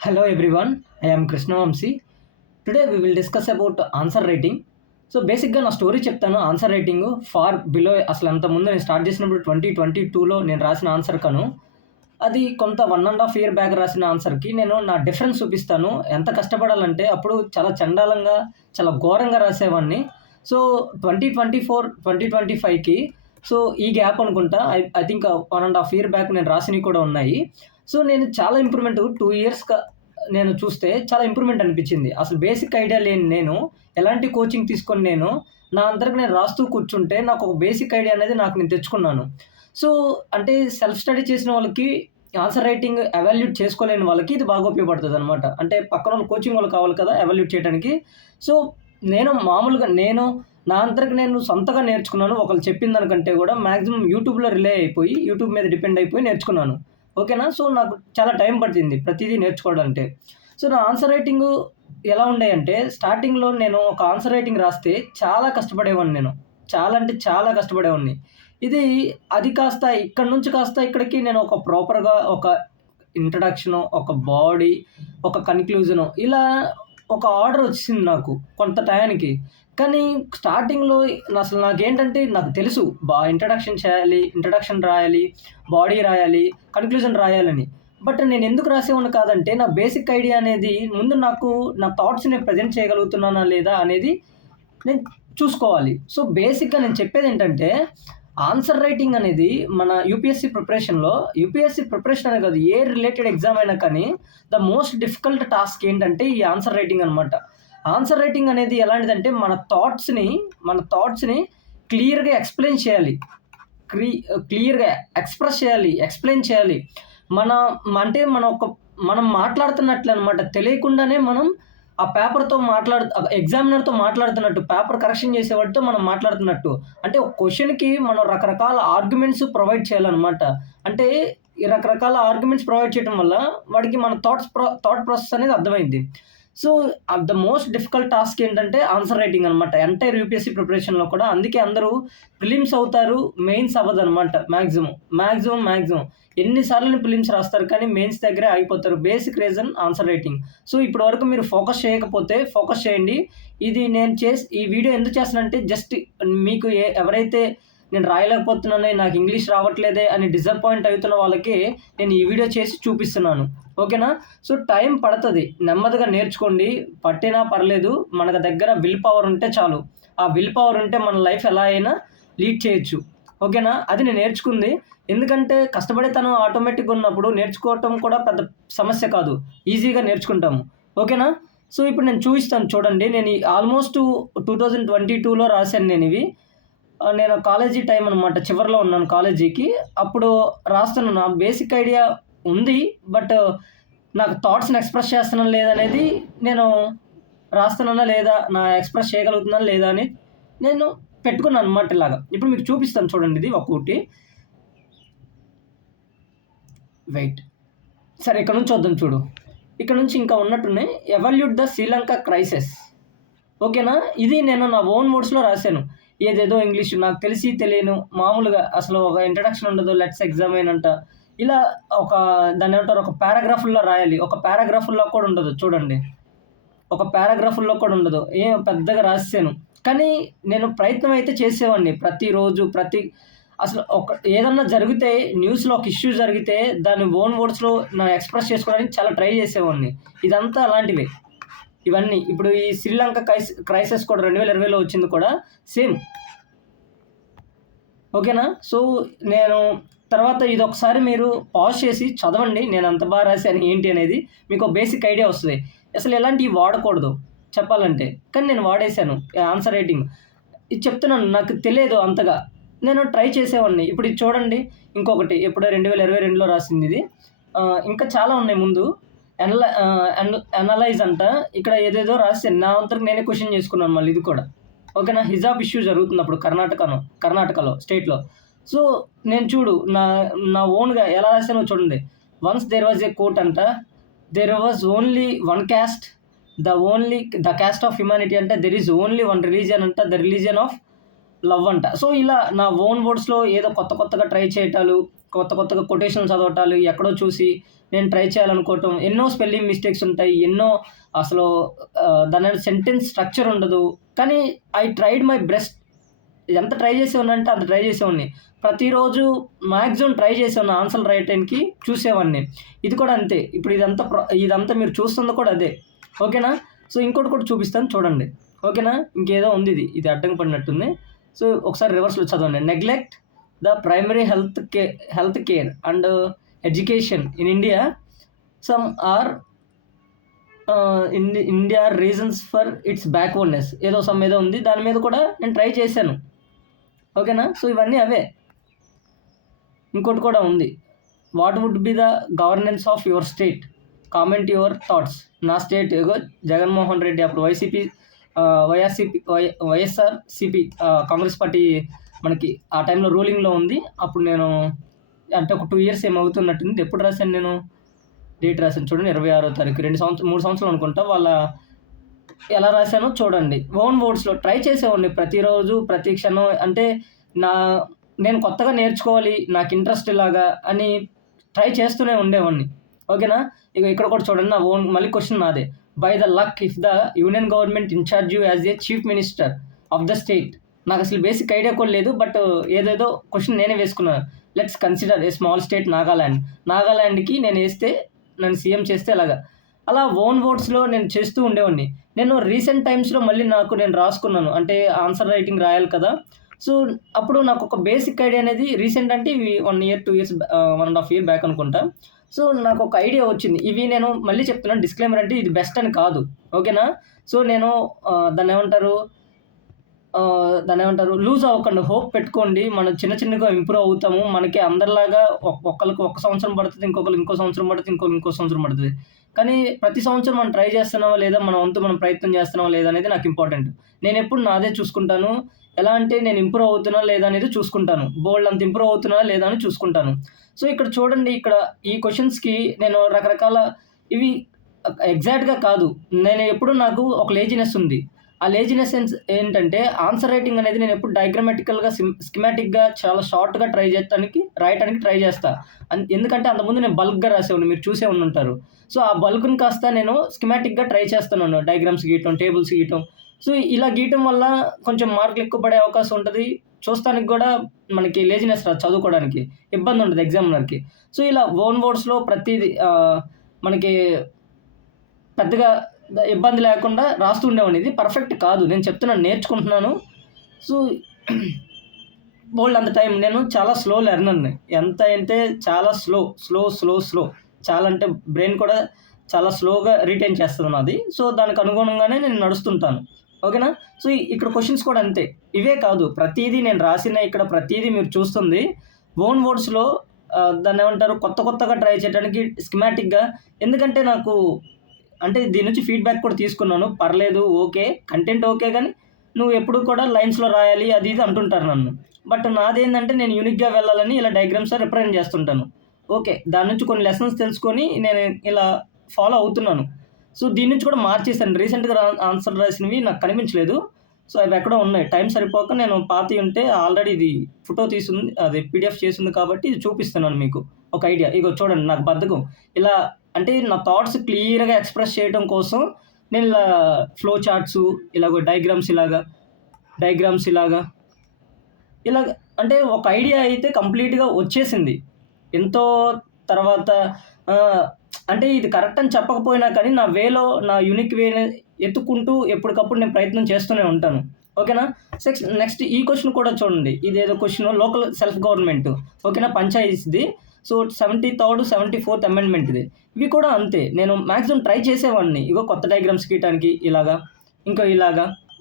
Hello everyone, I am Krishna Vamsi. Today we will discuss about answer writing. So బేసిక్గా నా story చెప్తాను. Answer writing far below అసలు అంత ముందు నేను స్టార్ట్ చేసినప్పుడు 2022లో నేను రాసిన ఆన్సర్ కను అది కొంత 1.5 year బ్యాక్ రాసిన ఆన్సర్కి నేను నా డిఫరెన్స్ చూపిస్తాను. ఎంత కష్టపడాలంటే అప్పుడు చాలా చండాలంగా చాలా ఘోరంగా రాసేవాడిని. సో 2024 2025కి సో ఈ గ్యాప్ అనుకుంటా ఐ థింక్ 1.5 year బ్యాక్ నేను రాసినవి కూడా ఉన్నాయి. సో నేను చాలా ఇంప్రూవ్మెంట్ 2 yearsగా నేను చూస్తే చాలా ఇంప్రూవ్మెంట్ అనిపించింది. అసలు బేసిక్ ఐడియా లేని నేను ఎలాంటి కోచింగ్ తీసుకొని నేను నా అంతరకు నేను రాస్తూ కూర్చుంటే నాకు ఒక బేసిక్ ఐడియా అనేది నేను తెచ్చుకున్నాను. సో అంటే సెల్ఫ్ స్టడీ చేసిన వాళ్ళకి ఆన్సర్ రైటింగ్ ఎవాల్యూట్ చేసుకోలేని వాళ్ళకి ఇది బాగా ఉపయోగపడుతుందనమాట. అంటే పక్కన వాళ్ళు కోచింగ్ వాళ్ళు కావాలి కదా ఎవాల్యూట్ చేయడానికి. సో నేను మామూలుగా నా అంతరకు నేను సొంతగా నేర్చుకున్నాను. ఒకళ్ళు చెప్పిన దానికంటే కూడా మాక్సిమం యూట్యూబ్‌లో రిలే అయిపోయి, యూట్యూబ్ మీద డిపెండ్ అయిపోయి నేర్చుకున్నాను. ఓకేనా. సో నాకు చాలా టైం పట్టింది ప్రతీదీ నేర్చుకోవడంటే. సో నా ఆన్సర్ రైటింగు ఎలా ఉండేయంటే స్టార్టింగ్‌లో నేను ఒక ఆన్సర్ రైటింగ్ రాస్తే చాలా కష్టపడేవాడిని నేను. చాలా అంటే చాలా కష్టపడేవాడిని. ఇది అది కాస్త ఇక్కడి నుంచి కాస్త ఇక్కడికి నేను ఒక ప్రాపర్‌గా ఒక ఇంట్రడక్షను, ఒక బాడీ, ఒక కన్‌క్లూజను ఇలా ఒక ఆర్డర్ వచ్చేసింది నాకు కొంత టయానికి. కానీ స్టార్టింగ్‌లో అసలు నాకేంటంటే నాకు తెలుసు ఇంట్రడక్షన్ చేయాలి, ఇంట్రడక్షన్ రాయాలి, బాడీ రాయాలి, కన్‌క్లూజన్ రాయాలని. బట్ నేనెందుకు రాసేవాడిని కాదంటే నా బేసిక్ ఐడియా అనేది ముందు నాకు నా థాట్స్‌ని ప్రెజెంట్ చేయగలుగుతున్నానా లేదా అనేది నేను చూసుకోవాలి. సో బేసిక్‌గా నేను చెప్పేదేంటంటే ఆన్సర్ రైటింగ్ అనేది మన యూపీఎస్‌సీ ప్రిపరేషన్ అనే కాదు ఏ రిలేటెడ్ ఎగ్జామ్ అయినా కానీ ద మోస్ట్ డిఫికల్ట్ టాస్క్ ఏంటంటే ఈ ఆన్సర్ రైటింగ్ అనమాట. ఆన్సర్ రైటింగ్ అనేది ఎలాంటిదంటే మన థాట్స్‌ని క్లియర్‌గా ఎక్స్‌ప్లెయిన్ చేయాలి. క్లియర్‌గా ఎక్స్‌ప్రెస్ చేయాలి, ఎక్స్‌ప్లెయిన్ చేయాలి. మన అంటే మనం మాట్లాడుతున్నట్లనమాట. తెలియకుండానే మనం ఆ పేపర్‌తో ఎగ్జామినర్‌తో మాట్లాడుతున్నట్టు, పేపర్ కరెక్షన్ చేసేవాడితో మనం మాట్లాడుతున్నట్టు. అంటే ఒక క్వెషన్‌కి మనం రకరకాల ఆర్గ్యుమెంట్స్ ప్రొవైడ్ చేయాలనమాట. అంటే ఈ రకరకాల ఆర్గ్యుమెంట్స్ ప్రొవైడ్ చేయడం వల్ల వాడికి మన థాట్ ప్రాసెస్ అనేది అర్థమైద్ది. So, the most difficult task ఏంటంటే ఆన్సర్ రైటింగ్ అనమాట. ఎంటైర్ యూపీఎస్‌సీ ప్రిపరేషన్‌లో కూడా. అందుకే అందరూ ప్రిలిమ్స్ అవుతారు. మెయిన్స్ అవ్వదనమాట మాక్సిమం. ఎన్ని సార్లు ప్రిలిమ్స్ రాస్తారు కానీ మెయిన్స్ దగ్గరే ఆగిపోతారు. Basic reason answer writing. So, ఇప్పటి వరకు మీరు ఫోకస్ చేయకపోతే ఫోకస్ చేయండి. ఇది ఈ వీడియో ఎందుకు చేస్తున్నానంటే జస్ట్ మీకు ఎవరైతే నేను రాయలేకపోతున్నానే, నాకు ఇంగ్లీష్ రావట్లేదే అని డిసప్పాయింట్ అవుతున్న వాళ్ళకి నేను ఈ వీడియో చేసి చూపిస్తున్నాను. ఓకేనా. సో టైం పడతది. నెమ్మదిగా నేర్చుకోండి. పట్టినా పర్లేదు. మనకు దగ్గర విల్ పవర్ ఉంటే చాలు. ఆ విల్ పవర్ ఉంటే మన లైఫ్ ఎలా అయినా లీడ్ చేయొచ్చు. ఓకేనా. అది నేను నేర్చుకుంది. ఎందుకంటే కష్టపడితనం ఆటోమేటిక్‌గా ఉన్నప్పుడు నేర్చుకోవటం కూడా పెద్ద సమస్య కాదు. ఈజీగా నేర్చుకుంటాము. ఓకేనా. సో ఇప్పుడు నేను చూపిస్తాను చూడండి. నేను ఆల్మోస్ట్ 2022లో రాశాను నేనివి. నేను కాలేజీ టైం అనమాట. చివరిలో ఉన్నాను కాలేజీకి. అప్పుడు రాస్తున్నాను. నా బేసిక్ ఐడియా ఉంది. బట్ నాకు థాట్స్‌ని ఎక్స్‌ప్రెస్ చేస్తున్నానా లేదనేది నేను రాస్తున్నానా లేదా, ఎక్స్‌ప్రెస్ చేయగలుగుతున్నానా లేదా అని నేను పెట్టుకున్నాను అనమాట ఇలాగా. ఇప్పుడు మీకు చూపిస్తాను చూడండి ఇది ఒక్కోటి. వెయిట్. సరే ఇక్కడ నుంచి చూద్దాం చూడు. ఇక్కడ నుంచి ఇంకా ఉన్నట్టున్నాయి. Evaluate the Sri Lanka crisis. ఓకేనా. ఇది నేను నా ఓన్ వర్డ్స్‌లో రాశాను. ఏదేదో ఇంగ్లీష్ నాకు తెలిసి తెలియను మామూలుగా అసలు ఒక ఇంట్రడక్షన్ ఉండదు. లెట్స్ ఎగ్జామైన్ అంట. ఇలా దాన్నేమంటారు ఒక పారాగ్రాఫుల్లో రాయాలి. ఒక పారాగ్రాఫుల్లో కూడా ఉండదు చూడండి. ఒక పారాగ్రాఫుల్లో కూడా ఉండదు. పెద్దగా రాసేసాను. కానీ నేను ప్రయత్నం అయితే చేసేవాడిని. ప్రతిరోజు అసలు ఏదన్నా జరిగితే న్యూస్‌లో ఒక ఇష్యూ జరిగితే దాన్ని ఓన్ వర్డ్స్‌లో ఎక్స్‌ప్రెస్ చేసుకోవడానికి చాలా ట్రై చేసేవాడిని. ఇదంతా అలాంటివే. ఇవన్నీ ఇప్పుడు ఈ శ్రీలంక క్రైసిస్ కూడా 2020లో వచ్చింది కూడా సేమ్. ఓకేనా. సో నేను తర్వాత ఇదొకసారి మీరు పాజ్ చేసి చదవండి. నేను అంత బాగా రాశాను ఏంటి అనేది మీకు బేసిక్ ఐడియా వస్తది. అసలు ఎలాంటివి వాడకూడదు చెప్పాలంటే. కానీ నేను వాడేశాను ఆన్సర్ రైటింగ్. ఇది చెప్తున్నాను నాకు తెలియదు అంతగా. నేను ట్రై చేసేవాడిని. ఇప్పుడు ఇది చూడండి. ఇంకొకటి ఎప్పుడో 2022లో రాసిందిది. ఇంకా చాలా ఉన్నాయి ముందు. అనలైజ్ అంట. ఇక్కడ ఏదేదో రాసాను. నా అంతకు నేనే క్వెషన్ చేసుకున్నాను మళ్ళీ ఇది కూడా. ఓకేనా. హిజాబ్ ఇష్యూ జరుగుతున్నప్పుడు కర్ణాటకలో స్టేట్‌లో. సో నేను చూడు నా ఓన్‌గా ఎలా రాసానో చూడండి. Once there was a quote అంట. There was only one caste. The caste of humanity అంటే there is only one religion అంట. ద రిలీజియన్ ఆఫ్ లవ్ అంట. సో ఇలా నా ఓన్ వర్డ్స్‌లో ఏదో కొత్తగా ట్రై చేయటాలు, కొత్తగా కొటేషన్లు చదవటాలు, ఎక్కడో చూసి నేను ట్రై చేయాలనుకోవటం, ఎన్నో స్పెల్లింగ్ మిస్టేక్స్ ఉంటాయి. ఎన్నో అసలు దాని సెంటెన్స్ స్ట్రక్చర్ ఉండదు. కానీ ఐ ట్రైడ్ మై బెస్ట్. ఎంత ట్రై చేసేవాడినంటే అంత ట్రై చేసేవాడిని. ప్రతిరోజు మాక్సిమం ట్రై చేసేవాడిని ఆన్సర్లు రాయటానికి చూసేవాడిని. ఇది కూడా అంతే. ఇప్పుడు ఇదంతా మీరు చూస్తుంది కూడా అదే. ఓకేనా? సో, ఇంకోటి కూడా చూపిస్తాను చూడండి. ఓకేనా? ఇంకేదో ఉంది ఇది అడ్డంగా పడినట్టుంది. సో, ఒకసారి రివర్స్‌లో చదవండి. Neglect the primary health care and education in India some are India reasons for its backwardness ఏదో ఉంది. దాని మీద కూడా నేను ట్రై చేశాను. ఓకేనా? సో, ఇవన్నీ అవే. ఇంకోటి కూడా ఉంది. What would be the governance of your state? Comment your thoughts. నా స్టేట్ జగన్మోహన్ రెడ్డి అప్పుడు వైఎస్ఆర్‌సీపీ కాంగ్రెస్ పార్టీ మనకి ఆ టైంలో రూలింగ్‌లో ఉంది. అప్పుడు నేను అంటే ఒక 2 ఇయర్స్ ఏమో అవుతున్నట్టుంది. ఎప్పుడు రాశాను నేను? డేట్ రాశాను చూడండి 26వ తారీఖు. 3 సంవత్సరాలు అనుకుంటా. ఎలా రాశానో చూడండి. ఓన్ వర్డ్స్‌లో ట్రై చేసేవాడిని ప్రతిరోజు, ప్రతి క్షణం. అంటే నేను కొత్తగా నేర్చుకోవాలి, నాకు ఇంట్రెస్ట్ ఇలాగా అని ట్రై చేస్తూనే ఉండేవాడిని. ఓకేనా? ఇక్కడ కూడా చూడండి. నా ఓన్ మళ్ళీ క్వెషన్ నాదే. By the luck if the union government in charge you as a chief minister of the state. నాకు అసలు బేసిక్ ఐడియా కూడా లేదు. బట్ ఏదేదో క్వెషన్ నేనే వేసుకున్నాను. Let's consider a small state Nagaland. నాగాలాండ్‌కి నేను నన్ను సీఎం చేస్తే ఎలాగా? అలా ఓన్ వర్డ్స్‌లో నేను చేస్తూ ఉండేవాడిని. నేను రీసెంట్ టైమ్స్‌లో మళ్ళీ నేను రాసుకున్నాను. అంటే ఆన్సర్ రైటింగ్ రాయాలి కదా! సో, అప్పుడు నాకు ఒక బేసిక్ ఐడియా అనేది రీసెంట్ అంటే ఇవి 1 ఇయర్, 2 ఇయర్స్ 1 ½ ఇయర్ బ్యాక్ అనుకుంటా. సో, నాకు ఒక ఐడియా వచ్చింది. ఇవి నేను మళ్ళీ చెప్తున్నాను డిస్క్లైమర్ అంటే ఇది బెస్ట్ అని కాదు. ఓకేనా? సో, నేను దాన్నేమంటారు లూజ్ అవ్వకండి. హోప్ పెట్టుకోండి. మనం చిన్నగా ఇంప్రూవ్ అవుతాము. మనకి అందరిలాగా ఒకళ్ళకి 1 సంవత్సరం పడుతది. ఇంకొకళ్ళకి ఇంకో సంవత్సరం పడుతది. ఇంకో సంవత్సరం పడుతది. కానీ ప్రతి సంవత్సరం మనం ట్రై చేస్తున్నామా లేదా? మన వంతు మనం ప్రయత్నం చేస్తున్నామా లేదా? అనేది నాకు ఇంపార్టెంట్. నేనెప్పుడు నాదే చూసుకుంటాను. ఎలా అంటే నేను ఇంప్రూవ్ అవుతున్నా లేదా అనేది చూసుకుంటాను. బోలెడంత ఇంప్రూవ్ అవుతున్నా లేదా అని చూసుకుంటాను. సో, ఇక్కడ చూడండి. ఈ క్వెషన్స్‌కి నేను రకరకాల ఇవి ఎగ్జాక్ట్‌గా కాదు. నాకు ఒక లేజినెస్ ఉంది. ఆ లేజినెస్ ఏంటంటే ఆన్సర్ రైటింగ్ అనేది నేను ఎప్పుడు డయాగ్రమాటికల్‌గా, స్కిమాటిక్‌గా చాలా షార్ట్‌గా రాయటానికి ట్రై చేస్తా. ఎందుకంటే అంతకుముందు నేను బల్క్‌గా రాసేవాడిని. మీరు చూసే ఉండుంటారు. సో, ఆ బల్క్‌ని కాస్త నేను స్కిమాటిక్‌గా ట్రై చేస్తున్నాను. డయాగ్రామ్స్ గీయటం, టేబుల్స్ గీయటం. సో, ఇలా గీయటం వల్ల కొంచెం మార్కులు ఎక్కువ పడే అవకాశం ఉంటది. చూస్తానికి గూడా మనకి లేజినెస్ రాదు చదువుకోవడానికి. ఇబ్బందుండదు ఎగ్జామినర్‌కి. సో, ఇలా ఓన్ వర్డ్స్‌లో ప్రతీది మనకి పెద్దగా ఇబ్బంది లేకుండా రాస్తూ ఉండేవాడిని. ఇది పర్ఫెక్ట్ కాదు. నేను చెప్తున్నాను, నేర్చుకుంటున్నాను. సో, బోలెడంత టైం నేను చాలా స్లో లెర్నర్‌ని. ఎంత అంటే చాలా స్లో. చాలా అంటే బ్రెయిన్ కూడా చాలా స్లోగా రిటైన్ చేస్తది నాది. సో, దానికి అనుగుణంగానే నేను నడుస్తుంటాను. ఓకేనా? సో, ఇక్కడ క్వెషన్స్ కూడా అంతే. ఇవే కాదు ప్రతీదీ నేను రాసిన ఇక్కడ ప్రతీదీ మీరు చూస్తుంది ఓన్ వర్డ్స్‌లో దాన్నేమంటారు కొత్తగా ట్రై చేయడానికి స్కిమాటిక్‌గా. ఎందుకంటే నాకు అంటే దీని నుంచి ఫీడ్‌బ్యాక్ కూడా తీసుకున్నాను. పర్లేదు, ఓకే. కంటెంట్ ఓకే గానీ నువ్వు ఎప్పుడు కూడా లైన్స్‌లో రాయాలి అది ఇది అంటుంటారు నన్ను. బట్ నాదేందంటే నేను యూనిక్‌గా వెళ్ళాలని ఇలా డయాగ్రామ్స్‌తో రిప్రజెంట్ చేస్తుంటాను. ఓకే. దాని నుంచి కొన్ని లెసన్స్ తెలుసుకొని నేను ఇలా ఫాలో అవుతున్నాను. సో, దీని నుంచి కూడా మార్చేసాను. రీసెంట్‌గా ఆన్సర్ రాసినవి నాకు కనిపించలేదు. సో, అవి ఎక్కడో ఉన్నాయి. టైం సరిపోక నేను పాతయి ఉంటే ఆల్రెడీ ఇది ఫోటో తీసుంది. అది పీడీఎఫ్ చేసుంది కాబట్టి ఇది చూపిస్తున్నాను మీకు. ఒక ఐడియా. ఇగో చూడండి నాకు బద్ధకం. ఇలా అంటే నా థాట్స్ క్లియర్‌గా ఎక్స్‌ప్రెస్ చేయడం కోసం నేను ఇలా ఫ్లో చార్ట్సు డయాగ్రామ్స్ ఇలాగ అంటే ఒక ఐడియా అయితే కంప్లీట్‌గా వచ్చేసింది. ఎంతో తర్వాత అంటే ఇది కరెక్ట్ అని చెప్పకపోయినా కానీ నా వేలో నా యూనిక్ వేని ఎతుక్కుంటూ ఎప్పటికప్పుడు నేను ప్రయత్నం చేస్తూనే ఉంటాను. ఓకేనా? నెక్స్ట్ ఈ క్వెషన్ కూడా చూడండి. ఇదేదో క్వెషన్ లోకల్ సెల్ఫ్ గవర్నమెంట్. ఓకేనా? పంచాయతీస్‌ది. సో, 73, 74th అమెండ్మెంట్‌ది. ఇవి కూడా అంతే. నేను మాక్సిమం ట్రై చేసేవాడిని. కొత్త డయాగ్రామ్స్ గీయటానికి ఇలాగా.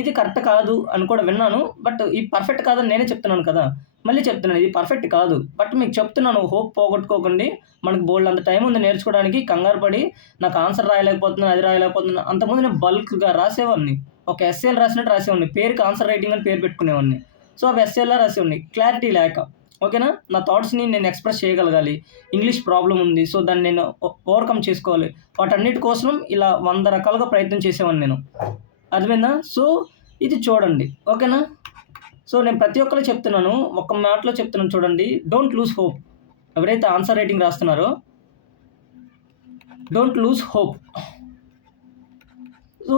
ఇది కరెక్ట్ కాదు అని కూడా విన్నాను. బట్ ఇది పర్ఫెక్ట్ కాదని నేనే చెప్తున్నాను కదా! మళ్ళీ చెప్తున్నాను ఇది పర్ఫెక్ట్ కాదు. బట్ మీకు చెప్తున్నాను హోప్ పోగొట్టుకోకండి. మనకు బోలెడంత టైం ఉంది నేర్చుకోవడానికి. కంగారు పడి నాకు ఆన్సర్ రాయలేకపోతున్నాను, అది రాయలేకపోతున్నాను. అంతకుముందు నేను బల్క్‌గా రాసేవాడిని. ఒక ఎస్సేలు రాసినట్టు రాసేవాడిని. పేరుకి ఆన్సర్ రైటింగ్ అని పేరు పెట్టుకునేవాడిని. సో, అవి ఎస్సేలా రాసేవాడిని. క్లారిటీ లేక. ఓకేనా? నా థాట్స్‌ని నేను ఎక్స్‌ప్రెస్ చేయగలగాలి. ఇంగ్లీష్ ప్రాబ్లమ్ ఉంది. సో, దాన్ని నేను ఓవర్‌కమ్ చేసుకోవాలి. వాటన్నిటి కోసం ఇలా 100 రకాలుగా ప్రయత్నం చేసేవాడిని నేను. అర్థమైందా? సో, ఇది చూడండి. ఓకేనా? సో, నేను ప్రతి ఒక్కళ్ళకి చెప్తున్నాను. ఒక్క మాటలో చెప్తున్నాను చూడండి. Don't lose hope. ఎవరైతే ఆన్సర్ రైటింగ్ రాస్తున్నారో don't lose hope. So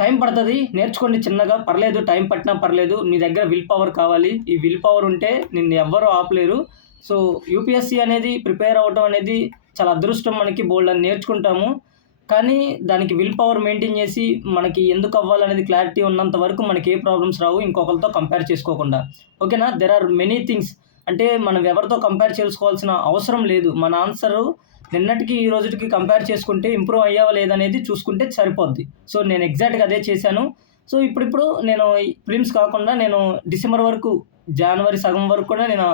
time పడుతుంది, నేర్చుకోండి చిన్నగా, పర్లేదు టైం పట్టినా పర్లేదు. మీ దగ్గర విల్ పవర్ కావాలి. ఈ విల్ పవర్ ఉంటే నిన్ను ఎవ్వరూ ఆపలేరు. సో యూపీఎస్సీ అనేది ప్రిపేర్ అవ్వడం అనేది చాలా అదృష్టం. మనకి బోల్డన్ని నేర్చుకుంటాము, కానీ దానికి విల్ పవర్ మెయింటైన్ చేసి మనకి ఎందుకు అవ్వాలనేది క్లారిటీ ఉన్నంత వరకు మనకి ఏ ప్రాబ్లమ్స్ రావు ఇంకొకరితో కంపేర్ చేసుకోకుండా. ఓకేనా? There are many things. అంటే మనం ఎవరితో కంపేర్ చేసుకోవాల్సిన అవసరం లేదు. మన ఆన్సరు నిన్నటికి ఈ రోజుకి కంపేర్ చేసుకుంటే ఇంప్రూవ్ అయ్యావా లేదనేది చూసుకుంటే సరిపోద్ది. సో నేను ఎగ్జాక్ట్‌గా అదే చేశాను. సో ఇప్పుడిప్పుడు నేను ప్రిలిమ్స్ కాకుండా నేను డిసెంబర్ వరకు, జనవరి సగం వరకు కూడా నేను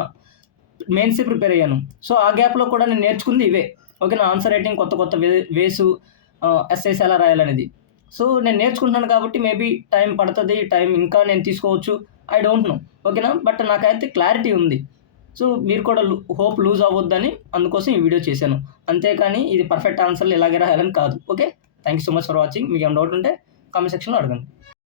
మెయిన్స్‌కి ప్రిపేర్ అయ్యాను. సో ఆ గ్యాప్‌లో కూడా నేను నేర్చుకుంది ఇవే. ఓకేనా? ఆన్సర్ రైటింగ్ కొత్త కొత్త వేసు, ఎస్సేస్ ఎలా రాయాలనేది. సో నేను నేర్చుకుంటున్నాను కాబట్టి మేబీ టైం పడతది. టైం ఇంకా నేను తీసుకోవచ్చు. I don't know. ఓకేనా? బట్ నాకైతే క్లారిటీ ఉంది. సో మీరు కూడా హోప్ లూజ్ అవ్వొద్దని అందుకోసం ఈ వీడియో చేశాను. అంతేకానీ ఇది పర్ఫెక్ట్ ఆన్సర్‌లు ఇలాగే రాయాలని కాదు. Okay? Thank you so much for watching. మీకేమైనా డౌట్ ఉంటే కామెంట్ సెక్షన్‌లో అడగండి.